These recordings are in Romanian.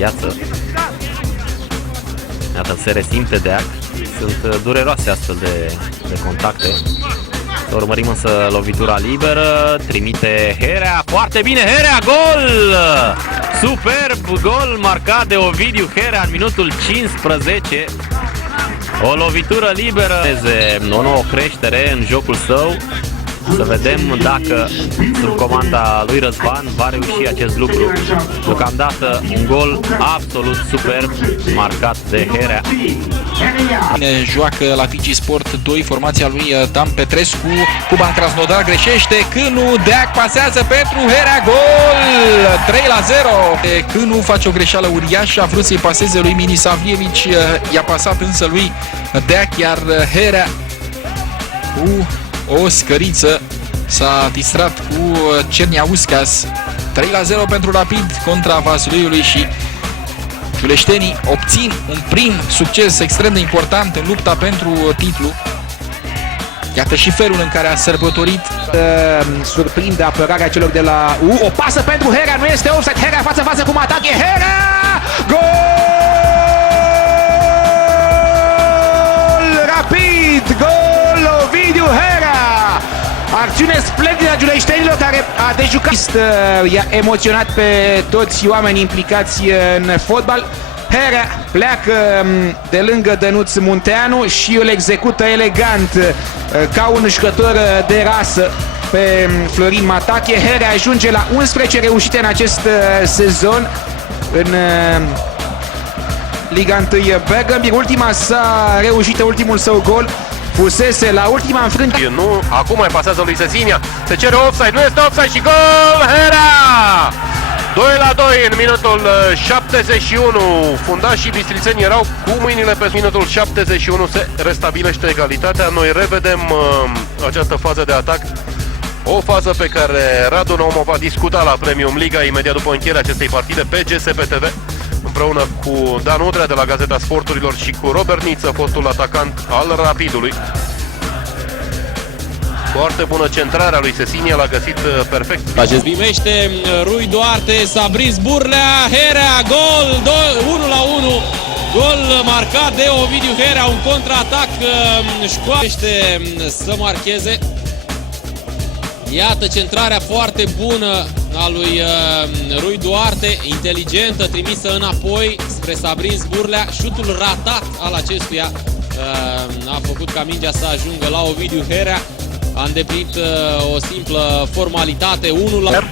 gheață. Iată, se resimte Deac. Sunt dureroase astfel de contacte. Să urmărim însă lovitura liberă. Trimite Herea. Foarte bine Herea. Gol! Superb gol marcat de Ovidiu Herea în minutul 15. O lovitură liberă. O nouă creștere în jocul său. Să vedem dacă sub comanda lui Răzvan va reuși acest lucru. Deocamdată un gol absolut superb marcat de Herea. Joacă la Fiji Sport 2 formația lui Dan Petrescu. Cuban Krasnodar greșește. Cânu, Deac pasează pentru Herea. Gol! 3-0. Cânu face o greșeală uriașă. A vrut să-i paseze lui Minisavlievici. I-a pasat însă lui Deac, iar Herea cu o scăriță s-a distrat cu Cerniauskas. 3-0 pentru Rapid contra Vasuleiului și giuleștenii obțin un prim succes extrem de important în lupta pentru titlu. Iată și felul în care a sărbătorit. Surprinde apărarea celor de la O pasă pentru Herea, nu este offside. Herea față-față cum atac, e Herea! Gol! Rapid! Gol! Ovidiu Herea! Acțiune splendidă a giuleștenilor care a dejucat. I-a emoționat pe toți oamenii implicați în fotbal. Herea pleacă de lângă Dănuț Munteanu și îl execută elegant ca un jucător de rasă pe Florin Matache. Herea ajunge la 11 reușite în acest sezon în Liga 1 Bergambir. Ultima sa reușită, ultimul său gol fusese la ultima înfrângere. Nu, acum mai pasează lui Sesinia. Se cere offside, nu este offside și gol! Herea! 2-2 în minutul 71. Fundașii bistrițeni erau cu mâinile pe minutul 71. Se restabilește egalitatea. Noi revedem această fază de atac. O fază pe care Radu Naumov va discuta la Premium Liga imediat după încheierea acestei partide pe GSP TV, împreună cu Dan Udrea de la Gazeta Sporturilor și cu Robert Niță, fostul atacant al Rapidului. Foarte bună centrarea lui Sesinia, l-a găsit perfect. Acest primește Rui Duarte, Sabris Burlea, Herea, gol, 1-1. Gol marcat de Ovidiu Herea, un contraatac școalește să marcheze. Iată centrarea foarte bună a lui Rui Duarte, inteligentă, trimisă înapoi spre Sabrin Burlea. Șutul ratat al acestuia a făcut ca mingea să ajungă la Ovidiu Herea. A îndeplinit o simplă formalitate, 1-1.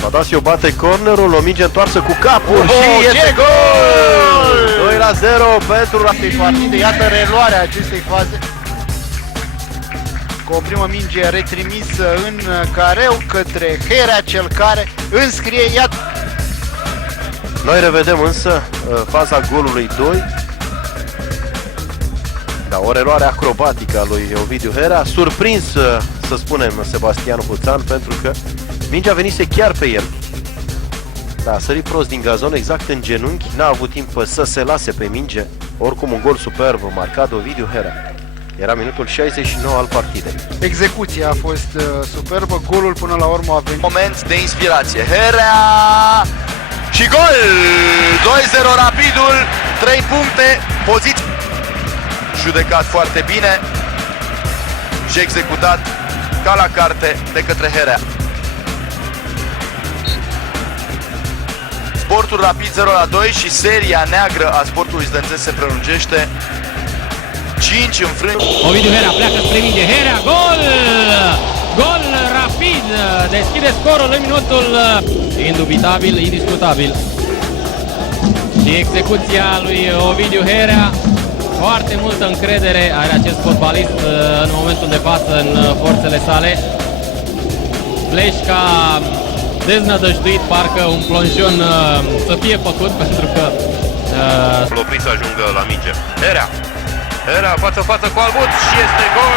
Tadasiu bate cornerul, o minge întoarsă cu capul și este gol! 2-0 pentru acestei partide. Iată reluarea acestei faze. Cu o primă minge retrimisă în careu către Herea, cel care înscrie, iată. Noi revedem însă faza golului 2. Da, o reluare acrobatică a lui Ovidiu Herea, surprins, să spunem, Sebastian Huțan, pentru că mingea venise chiar pe el. Da, a sărit prost din gazon, exact în genunchi, n-a avut timp să se lase pe minge. Oricum un gol superb marcat de Ovidiu Herea. Era minutul 69 al partidei. Execuția a fost superbă, golul până la urmă a venit. Moment de inspirație, Herea și gol! 2-0 Rapidul, 3 puncte, poziție. Judecat foarte bine și executat ca la carte de către Herea. Sportul Rapid 0-2 și seria neagră a Sportului Zdențes se prelungește. 5 înfrângeri. Ovidiu Herea pleacă spre minge, Herea, gol! Gol Rapid, deschide scorul în minutul indubitabil, indiscutabil. Și execuția lui Ovidiu Herea. Foarte multă încredere are acest fotbalist în momentul de față în forțele sale. Pleci ca deznădăjduit, parcă un plonjon să fie făcut, pentru că Oprit să ajungă la minge. Herea față-față cu Albut și este gol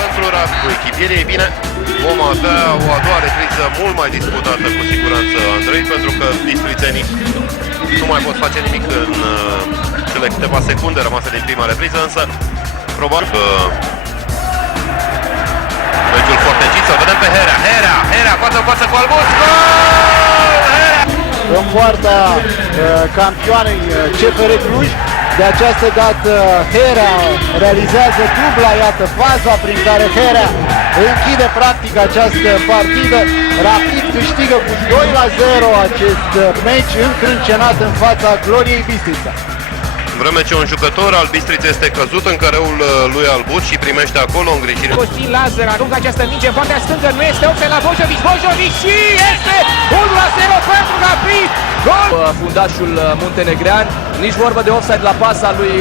pentru Rapid. Cu echipierii, bine, vom avea o a doua repriză mult mai disputată cu siguranță, Andrei, pentru că bistrițenii nu mai pot face nimic în cele câteva secunde rămase din prima repriză, însă probabil că meciul foarte încins. Să vedem pe Herea, față-față cu Albut, gol! Herea! în poarta campioanei CFR Cluj. De această dată Herea realizează dubla, iată faza prin care Herea închide practic această partidă. Rapid câștigă cu 2-0 acest meci încrâncenat în fața Gloriei Bistrița. În vreme ce un jucător al Bistriței este căzut în căreul lui Albus și primește acolo îngrijire. Costin Lazar aruncă această minge în partea stângă, nu este offside la Bojovic, Bojovic și este 1-0 pentru Rapid! Gol! Fundașul muntenegrean, nici vorbă de offside la pasa lui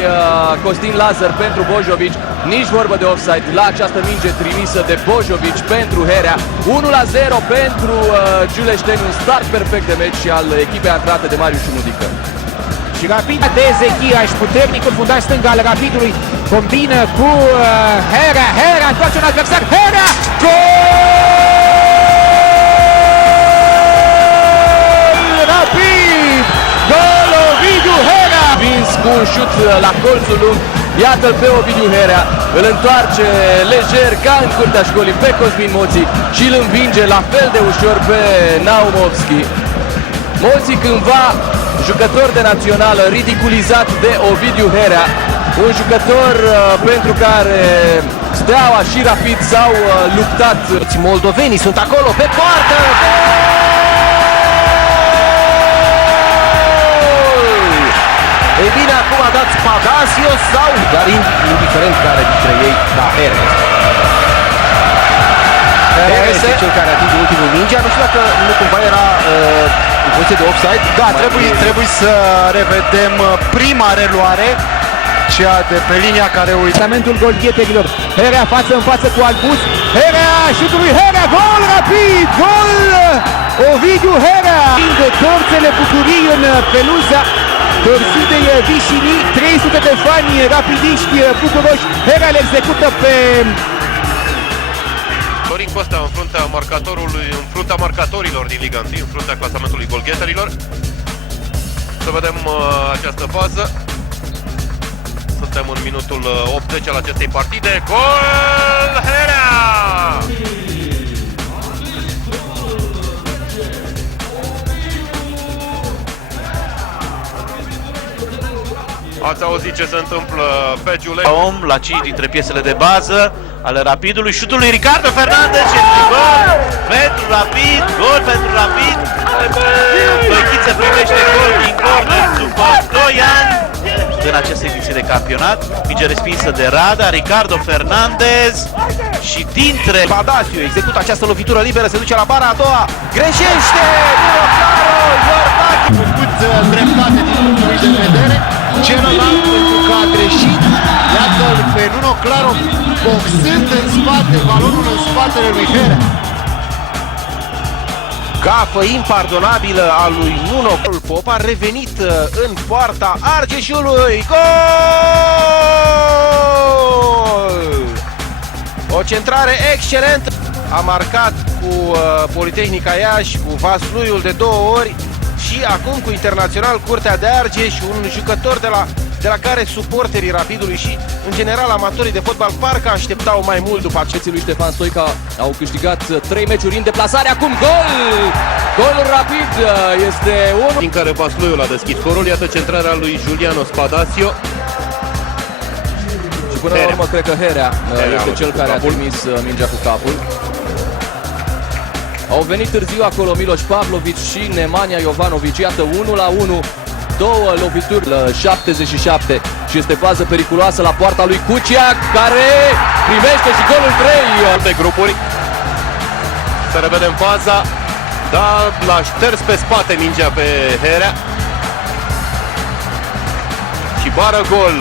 Costin Lazar pentru Bojovic, nici vorbă de offside la această minge trimisă de Bojovic pentru Herea. 1-0 pentru Giuleșteni, un start perfect de meci al echipei antrate de Marius Mudică. Și Rapid de Ezechiaș, puternicul fundaș stâng al Rapidului, combină cu Herea, Herea întoarce un adversar, Herea! Gol! Rapid! Gol Ovidiu Herea! Vins cu un șut la colțul lung, iată-l pe Ovidiu Herea, îl întoarce lejer ca în curtea școlii pe Cosmin Moții și îl învinge la fel de ușor pe Naumovski. Moții cândva jucător de națională, ridiculizat de Ovidiu Herea, un jucător pentru care Steaua și Rapid s-au luptat. Moldovenii sunt acolo pe poartă! Gol! Ei bine, acum a dat Spadasio sau, dar indiferent care dintre ei, da, Herea este cel care atinge ultimul mingea. Nu știu dacă nu cumva era în poziție de offside. Da, trebuie să revedem prima reluare, cea de pe linia care uită. Tratamentul golgheterilor, Herea față în față cu Albus, Herea, șutul lui Herea, gol Rapid, gol Ovidiu Herea! Torțele bucurii în peluza Torsidei Vișini, 300 de fani rapidiști bucuroși, Herea le execută pe Florin Costa în fruntea marcatorilor din Liga 1, în fruntea clasamentului golgheterilor. Să vedem această fază. Suntem în minutul 80 al acestei partide. Gol Herea! Ați auzit ce se întâmplă pe Giulești. Om la 5 dintre piesele de bază ale Rapidului, șutul lui Ricardo Fernandez și gol pentru Rapid, gol pentru Rapid. Băchiță primește gol din corner după 2 ani în această ediție de campionat. Minge respinsă de Rada, Ricardo Fernandez și dintre Spadasio execută această lovitură liberă, se duce la bara a doua, greșește! Făcut dreptate din punctul lui de vedere, celălalt pentru că a greșit, iată-l pe Nuno Claro boxând în spate, balonul în spatele lui Herea. Gafă impardonabilă a lui Nuno Pop, a revenit în poarta Argeșului. Gol! O centrare excelentă. A marcat cu Politehnica Iași, cu Vasluiul de 2 ori și acum cu Internațional Curtea de Argeș, un jucător de la care suporterii Rapidului și în general amatorii de fotbal parcă așteptau mai mult după acesții Lui Ștefan Stoica au câștigat 3 meciuri în deplasare, acum gol! Golul Rapid este unul din care Vasluiul a deschis scorul. Iată centrarea lui Giuliano Spadasio. Și până la urmă cred că Herea este cel care a trimis mingea cu capul. Au venit târziu acolo Miloš Pavlović și Nemanja Jovanović, iată 1-1, 2 lovituri la 77 și este fază periculoasă la poarta lui Kuciak, care primește și golul 3. De grupuri. Să revedem faza. Da, l-a șters pe spate mingea pe Herea. Și bară gol.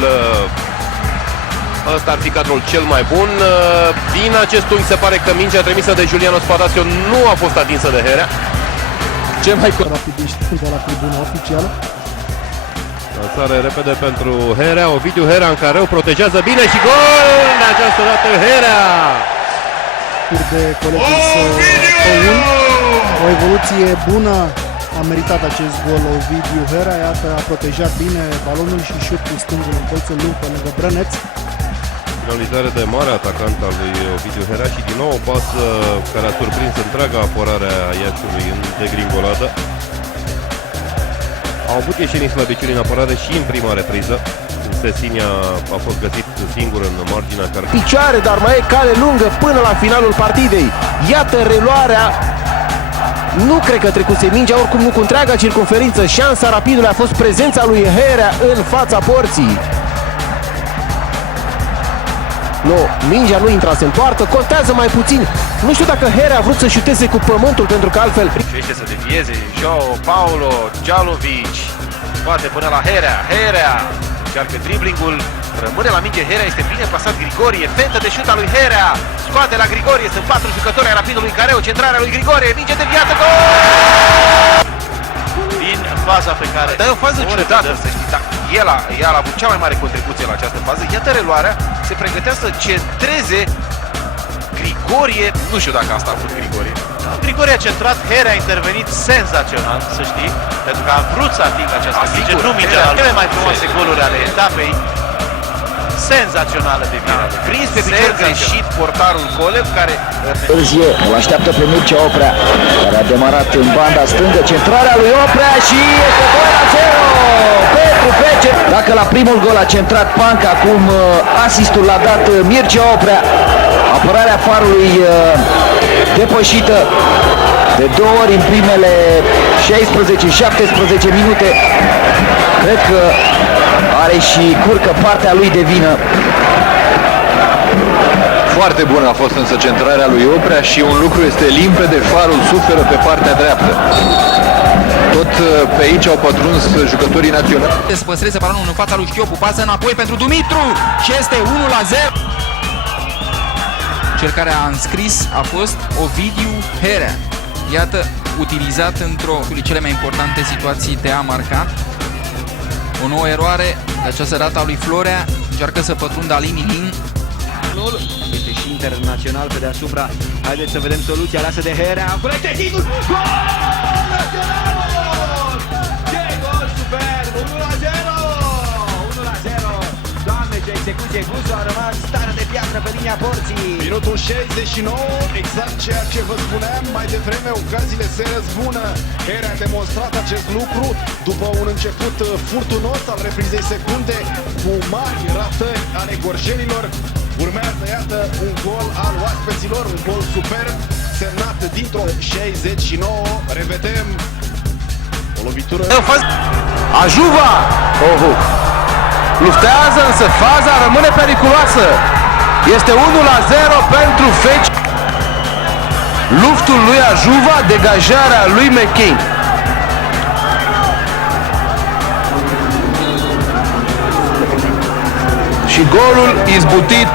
Ăsta ar fi cadrul cel mai bun. Din acest unghi se pare că mingea trimisă de Giuliano Spadasio nu a fost atinsă de Herea. Ce mai Rapidiști de la tribuna oficială. Lansare repede pentru Herea. Ovidiu Herea în care o protejează bine și gol! De această dată Herea! De colegii Ovidiu! O evoluție bună. A meritat acest gol Ovidiu Herea. Iată, a protejat bine balonul și șut cu stângul în colțul lung pe lângă Brăneț. Finalizare de mare atacant al lui Ovidiu Herea și din nou o pasă care a surprins întreaga apărare a Iașiului în degringoladă. Au avut ieșiri în slăbiciuni în apărare și în prima repriză. Sesinia a fost găsit singur în marginea care... Picioare, dar mai e cale lungă până la finalul partidei. Iată reluarea. Nu cred că trecuse mingea, oricum nu cu întreaga circumferință. Șansa Rapidului a fost prezența lui Herea în fața porții. Nu, mingea nu intrase în poartă, contează mai puțin. Nu știu dacă Herea a vrut să șuteze cu pământul, pentru că altfel... Șește să devieze, Joao Paulo, Gialovic, poate până la Herea, încearcă driblingul, rămâne la minge Herea, este bine plasat Grigorie, fentă de șut a lui Herea, scoate la Grigorie, sunt 4 jucători ai Rapidului Careu, centrarea lui Grigorie, minge de viață, gol! Din faza pe care... Dar e o fază ciudată, să știi, da, el a avut cea mai mare contribuție la această fază, iată reluarea, se pregătea să centreze Grigorie, nu știu dacă asta a fost Grigorie. Grigorie a centrat, Herea a intervenit senzațional, să știi, pentru că a vrut să atingă această minge, nu mingea la cele mai frumoase goluri ale etapei. Senzațională de vină. Prins pe picior greșit portarul Colev, care... Târzie, îl așteaptă pe Mircea Oprea, care a demarat în banda stângă, centrarea lui Oprea și este 2-0 pentru Fece. Dacă la primul gol a centrat Panca, acum asistul l-a dat Mircea Oprea. Apărarea Farului depășită de 2 ori în primele 16-17 minute. Cred că are și curcă partea lui de vină. Foarte bună a fost însă centrarea lui Oprea și un lucru este limpede, Farul suferă pe partea dreaptă. Tot pe aici au pătruns jucătorii naționali. Se păstreze balonul în fața lui Șchiopu, pasă înapoi pentru Dumitru și este 1-0. Cel care a înscris a fost Ovidiu Herea. Iată, utilizat într-o din cele mai importante situații de a marca. O nouă eroare, de această dată a lui Florea, încearcă să pătrundă Alin Ilin. Este și internațional pe deasupra. Haideți să vedem soluția aleasă de Herea. Înculește hitul! Gol! Național! Ce gol superb! 1-0! Doamne, ce execuție! Gusu a rămas stare de piatră pe linia porții. Minutul 69, exact ceea ce vă spuneam mai devreme, ocaziile se răzbună. Herea a demonstrat acest lucru după un început furtunos al reprizei secunde, cu mari ratări ale gorjenilor. Urmează, iată, un gol al oaspeților, un gol superb, semnat dintr-o 69. Revedem o lovitură. Ajuva! Luptează, însă faza rămâne periculoasă. Este 1-0 pentru Feci. Luftul lui Ajuva, degajarea lui McCain. Și golul izbutit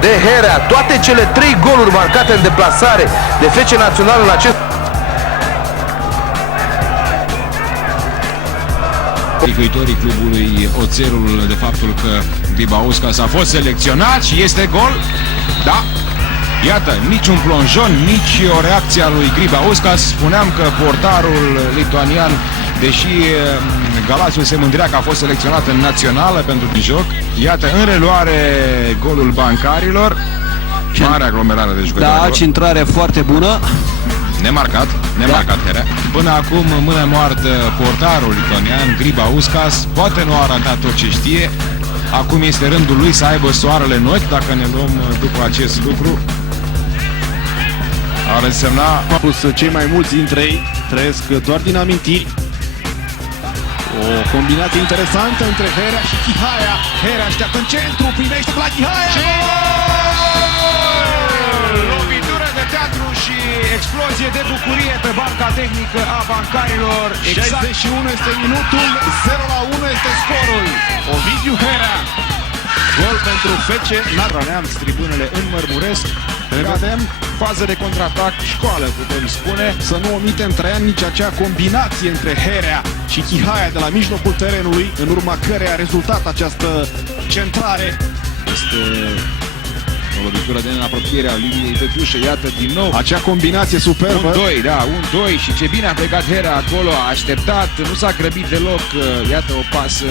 de Herea. Toate cele 3 goluri marcate în deplasare de Fece Național în acest... Locuitorii clubului Oțelul de faptul că Gribauskas a fost selecționat și este gol. Da, iată, niciun plonjon, nici o reacție a lui Gribauskas. Spuneam că portarul lituanian, deși Galasiul se mândrea că a fost selecționat în națională pentru joc, iată, în reluare golul bancarilor. Mare aglomerare de jucători. Da, centrare foarte bună. Nemarcat Herea. Până acum mână moartă portarul lituanian Gribauskas. Poate nu a arătat tot ce știe. Acum este rândul lui să aibă soarele în ochi, dacă ne luăm după acest lucru. Ar însemna... Cei mai mulți dintre ei trăiesc doar din amintiri. O combinație interesantă între Herea și Chihaia. Herea așteaptă în centru, primește la Chihaia. Lovitură de teatru și explozie de bucurie pe banca tehnică a bancarilor. 61 este minutul, 0-1 este scorul. Ovidiu Herea. Gol pentru Fece. Neamț, tribunele înmărmuresc. Revedem fază de contraatac, școală putem spune. Să nu omitem Traian nici acea combinație între Herea și Chihaia de la mijlocul terenului, în urma căreia a rezultat această centrare. Este o lovitură de apropiere a liniei de tușă, iată din nou Acea combinație superbă. 1-2, da, 1-2 și ce bine a plecat Herea acolo, a așteptat, nu s-a grăbit deloc, iată o pasă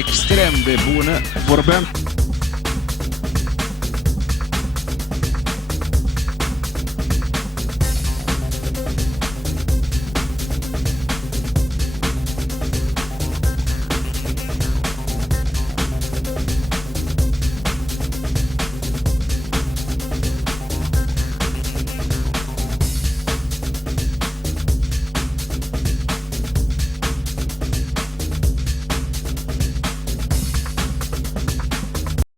extrem de bună. Vorbeam